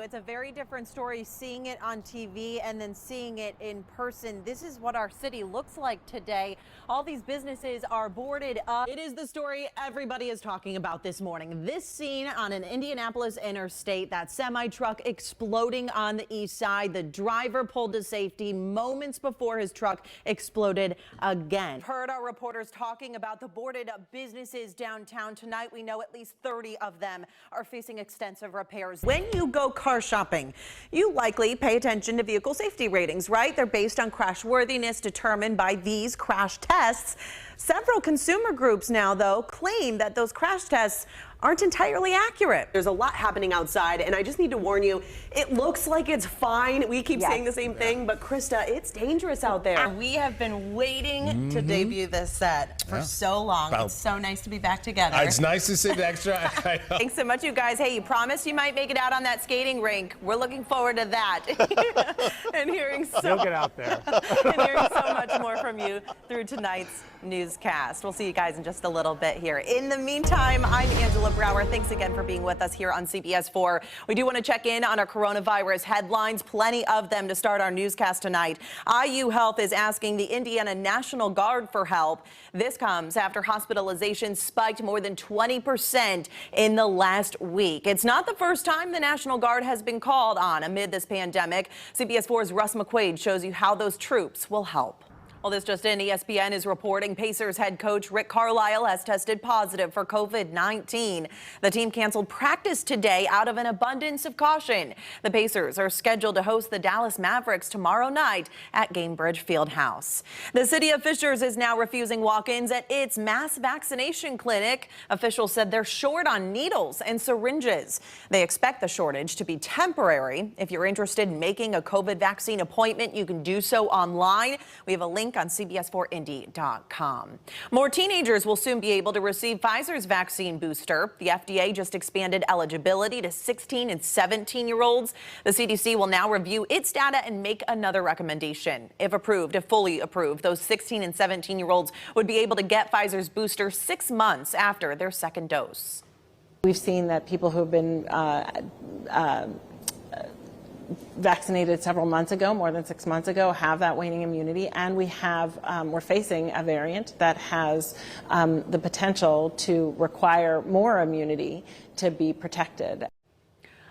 It's a very different story seeing it on TV and then seeing it in person. This is what our city looks like today. All these businesses are boarded up. It is the story everybody is talking about this morning. This scene on an Indianapolis interstate, that semi truck exploding on the east side. The driver pulled to safety moments before his truck exploded again. Heard our reporters talking about the boarded up businesses downtown tonight. We know at least 30 of them are facing extensive repairs. When you go car shopping, you likely pay attention to vehicle safety ratings, right? They're based on crashworthiness determined by these crash tests. Several consumer groups now, though, claim that those crash tests aren't entirely accurate. There's a lot happening outside, and I just need to warn you, it looks like it's fine. We keep saying the same thing, but Krista, it's dangerous out there. And we have been waiting to debut this set for so long. It's so nice to be back together. It's nice to sit extra. Thanks so much, you guys. Hey, you promised you might make it out on that skating rink. We're looking forward to that. and hearing You'll get out there. and hearing so much more from you through tonight's newscast. We'll see you guys in just a little bit here. In the meantime, I'm AngelaJBrauer. Thanks again for being with us here on CBS 4. We do want to check in on our coronavirus headlines, plenty of them to start our newscast tonight. IU Health is asking the Indiana National Guard for help. This comes after hospitalizations spiked more than 20% in the last week. It's not the first time the National Guard has been called on amid this pandemic. CBS 4's Russ McQuaid shows you how those troops will help. Well, this just in, ESPN is reporting Pacers head coach Rick Carlisle has tested positive for COVID-19. The team canceled practice today out of an abundance of caution. The Pacers are scheduled to host the Dallas Mavericks tomorrow night at Gainbridge Fieldhouse. The city of Fishers is now refusing walk-ins at its mass vaccination clinic. Officials said they're short on needles and syringes. They expect the shortage to be temporary. If you're interested in making a COVID vaccine appointment, you can do so online. We have a link on CBS4Indy.com. More teenagers will soon be able to receive Pfizer's vaccine booster. The FDA just expanded eligibility to 16 and 17-year-olds. The CDC will now review its data and make another recommendation. If approved, if fully approved, those 16 and 17-year-olds would be able to get Pfizer's booster 6 months after their second dose. We've seen that people who have been vaccinated several months ago, more than 6 months ago, have that waning immunity, and we're facing a variant that has the potential to require more immunity to be protected.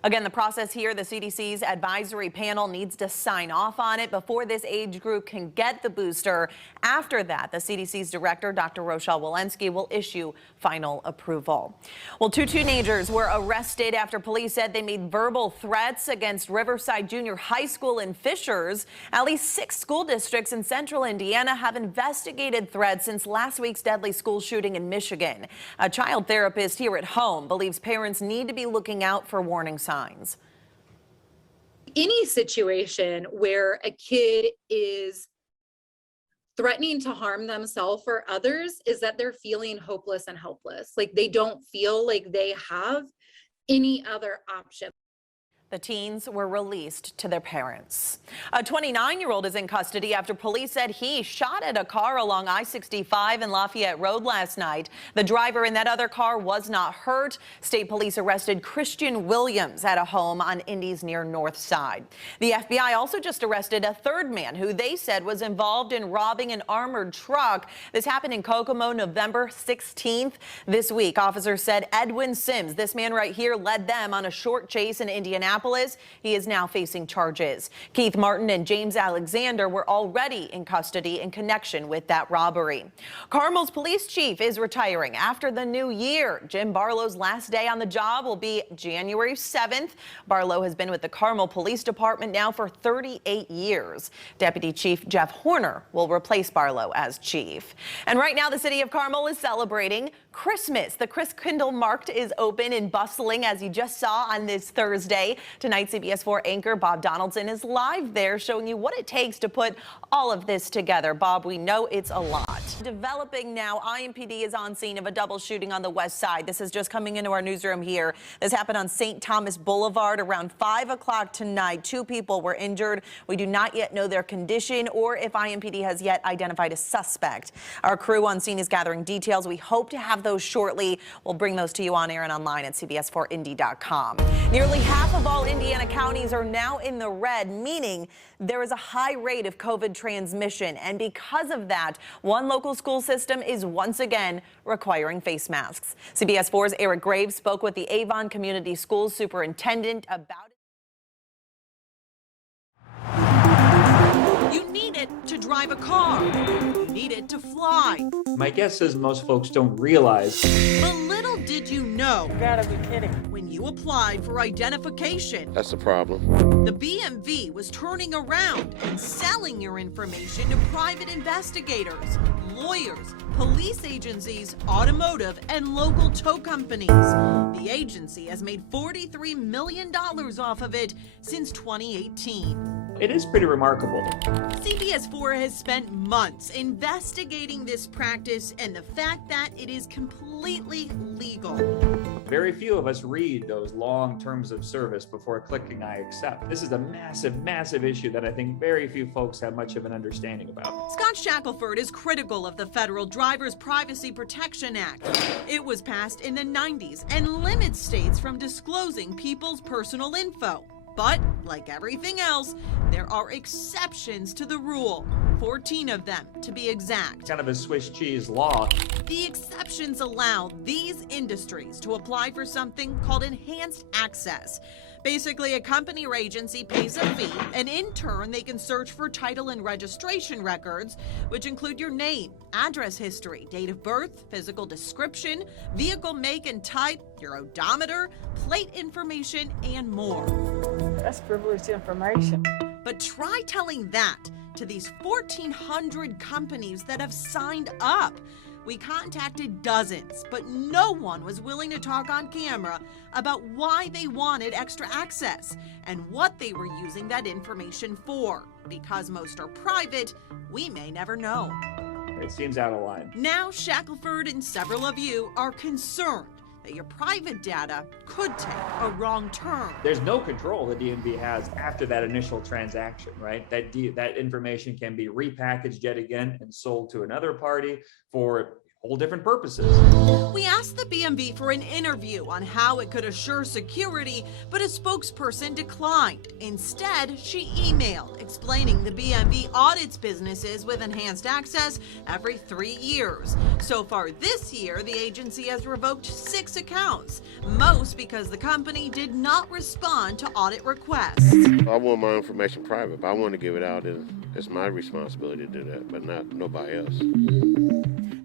Again, the process here, the CDC's advisory panel needs to sign off on it before this age group can get the booster. After that, the CDC's director, Dr. Rochelle Walensky, will issue final approval. Well, 2 teenagers were arrested after police said they made verbal threats against Riverside Junior High School in Fishers. At least 6 school districts in central Indiana have investigated threats since last week's deadly school shooting in Michigan. A child therapist here at home believes parents need to be looking out for warning signs. Any situation where a kid is threatening to harm themselves or others is that they're feeling hopeless and helpless. Like they don't feel like they have any other option. The teens were released to their parents. A 29-year-old is in custody after police said he shot at a car along I-65 and Lafayette Road last night. The driver in that other car was not hurt. State police arrested Christian Williams at a home on Indy's near North Side. The FBI also just arrested a third man who they said was involved in robbing an armored truck. This happened in Kokomo November 16th. This week, officers said Edwin Sims, this man right here, led them on a short chase in Indianapolis. He is now facing charges. Keith Martin and James Alexander were already in custody in connection with that robbery. Carmel's police chief is retiring after the new year. Jim Barlow's last day on the job will be January 7th. Barlow has been with the Carmel Police Department now for 38 years. Deputy Chief Jeff Horner will replace Barlow as chief. And right now, the city of Carmel is celebrating Christmas. The Christkindl Markt is open and bustling, as you just saw on this Thursday. Tonight, CBS 4 anchor Bob Donaldson is live there showing you what it takes to put all of this together. Bob, we know it's a lot. Developing now, IMPD is on scene of a double shooting on the west side. This is just coming into our newsroom here. This happened on St. Thomas Boulevard around 5 o'clock tonight. 2 people were injured. We do not yet know their condition or if IMPD has yet identified a suspect. Our crew on scene is gathering details. We hope to have those shortly. We'll bring those to you on air and online at CBS4Indy.com. Nearly half of all Indiana counties are now in the red, meaning there is a high rate of COVID transmission. And because of that, one local school system is once again requiring face masks. CBS 4's Eric Graves spoke with the Avon Community Schools superintendent about it. You need it to drive a car. You need it to fly. My guess is most folks don't realize. But little did you know. You gotta be kidding. When you applied for identification, That's the problem. the BMV was turning around and selling your information to private investigators, lawyers, police agencies, automotive, and local tow companies. The agency has made $43 million off of it since 2018. It is pretty remarkable. CBS 4 has spent months investigating this practice and the fact that it is completely legal. Very few of us read those long terms of service before clicking I accept. This is a massive, massive issue that I think very few folks have much of an understanding about. Scott Shackelford is critical of the federal Driver's Privacy Protection Act. It was passed in the 90s and limits states from disclosing people's personal info. But, like everything else, there are exceptions to the rule. 14 of them, to be exact. Kind of a Swiss cheese law. The exceptions allow these industries to apply for something called enhanced access. Basically, a company or agency pays a fee, and in turn, they can search for title and registration records, which include your name, address history, date of birth, physical description, vehicle make and type, your odometer, plate information, and more. That's privileged information. But try telling that to these 1,400 companies that have signed up. We contacted dozens, but no one was willing to talk on camera about why they wanted extra access and what they were using that information for. Because most are private, we may never know. It seems out of line. Now, Shackelford and several of you are concerned that your private data could take a wrong turn. There's no control the DMV has after that initial transaction, right? That information can be repackaged yet again and sold to another party for whole different purposes. We asked the BMV for an interview on how it could assure security, but a spokesperson declined. Instead, she emailed explaining the BMV audits businesses with enhanced access every 3 years. So far this year, the agency has revoked 6 accounts, most because the company did not respond to audit requests. I want my information private, but I want to give it out. It's my responsibility to do that, but not nobody else.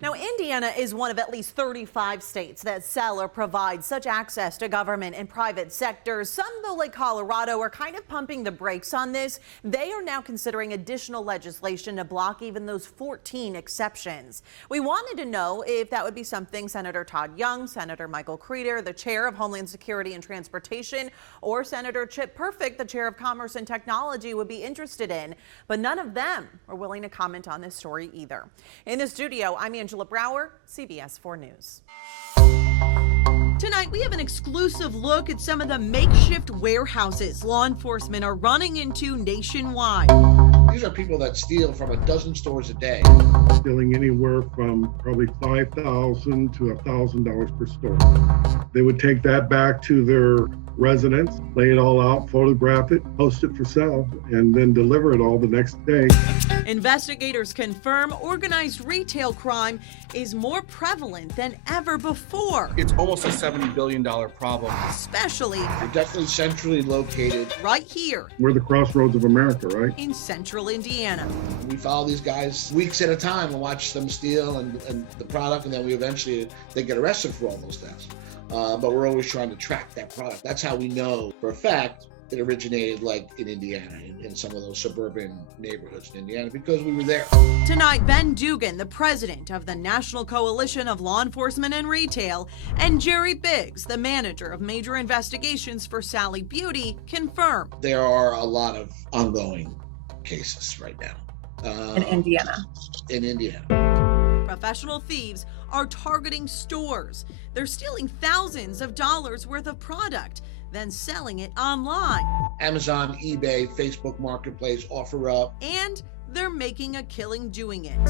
Now, Indiana is one of at least 35 states that sell or provide such access to government and private sectors. Some, though, like Colorado, are kind of pumping the brakes on this. They are now considering additional legislation to block even those 14 exceptions. We wanted to know if that would be something Senator Todd Young, Senator Michael Creeder, the chair of Homeland Security and Transportation, or Senator Chip Perfect, the chair of Commerce and Technology, would be interested in. But none of them are willing to comment on this story either. In the studio, I'm AngelaJBrauer, CBS 4 News. Tonight, we have an exclusive look at some of the makeshift warehouses law enforcement are running into nationwide. These are people that steal from a dozen stores a day. Stealing anywhere from probably $5,000 to $1,000 per store. They would take that back to their residence, lay it all out, photograph it, post it for sale, and then deliver it all the next day. Investigators confirm organized retail crime is more prevalent than ever before. It's almost a $70 billion problem. Especially They're definitely centrally located. right here We're the crossroads of America, right? in central Indiana. We follow these guys weeks at a time and watch them steal and the product, and then they get arrested for all those thefts. But we're always trying to track that product. That's how we know for a fact it originated like in Indiana, in some of ththose suburban neighborhoods in Indiana, because we were there. Tonight, Ben Dugan, the president of the National Coalition of Law Enforcement and Retail, and Jerry Biggs, the manager of major investigations for Sally Beauty, confirm. There are a lot of ongoing cases right now. In Indiana. In Indiana. Professional thieves are targeting stores. They're stealing thousands of dollars worth of product, then selling it online. Amazon, eBay, Facebook Marketplace, OfferUp. And they're making a killing doing it.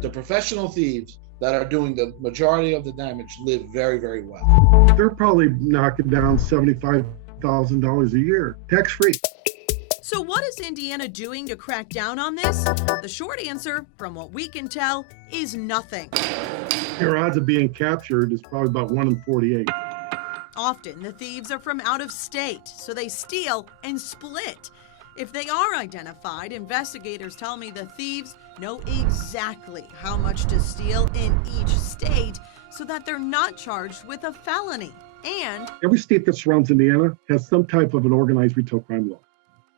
The professional thieves that are doing the majority of the damage live very, very well. They're probably knocking down $75,000 a year, tax-free. So what is Indiana doing to crack down on this? The short answer, from what we can tell, is nothing. Your odds of being captured is probably about 1 in 48. Often the thieves are from out of state, so they steal and split. If they are identified, investigators tell me the thieves know exactly how much to steal in each state so that they're not charged with a felony. And every state that surrounds Indiana has some type of an organized retail crime law.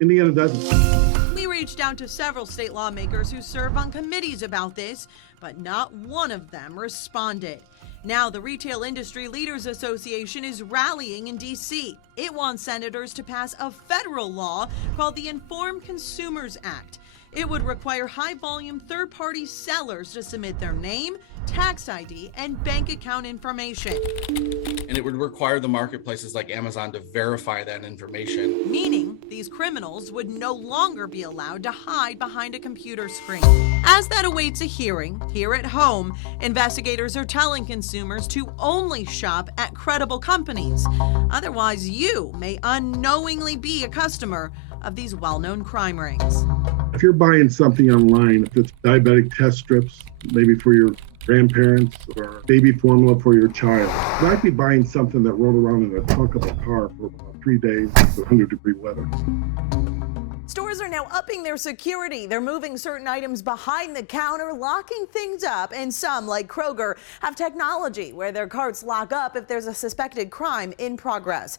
Indiana doesn't. we reached out to several state lawmakers who serve on committees about this, but not one of them responded. Now, the Retail Industry Leaders Association is rallying in D.C. It wants senators to pass a federal law called the Informed Consumers Act. It would require high-volume third-party sellers to submit their name, tax ID, and bank account information. And it would require the marketplaces like Amazon to verify that information. Meaning these criminals would no longer be allowed to hide behind a computer screen. As that awaits a hearing, here at home, investigators are telling consumers to only shop at credible companies. Otherwise, you may unknowingly be a customer of these well-known crime rings. If you're buying something online, if it's diabetic test strips, maybe for your grandparents or baby formula for your child, you might be buying something that rolled around in the trunk of a car for about 3 days with 100-degree weather. Stores are now upping their security. They're moving certain items behind the counter, locking things up, and some, like Kroger, have technology where their carts lock up if there's a suspected crime in progress.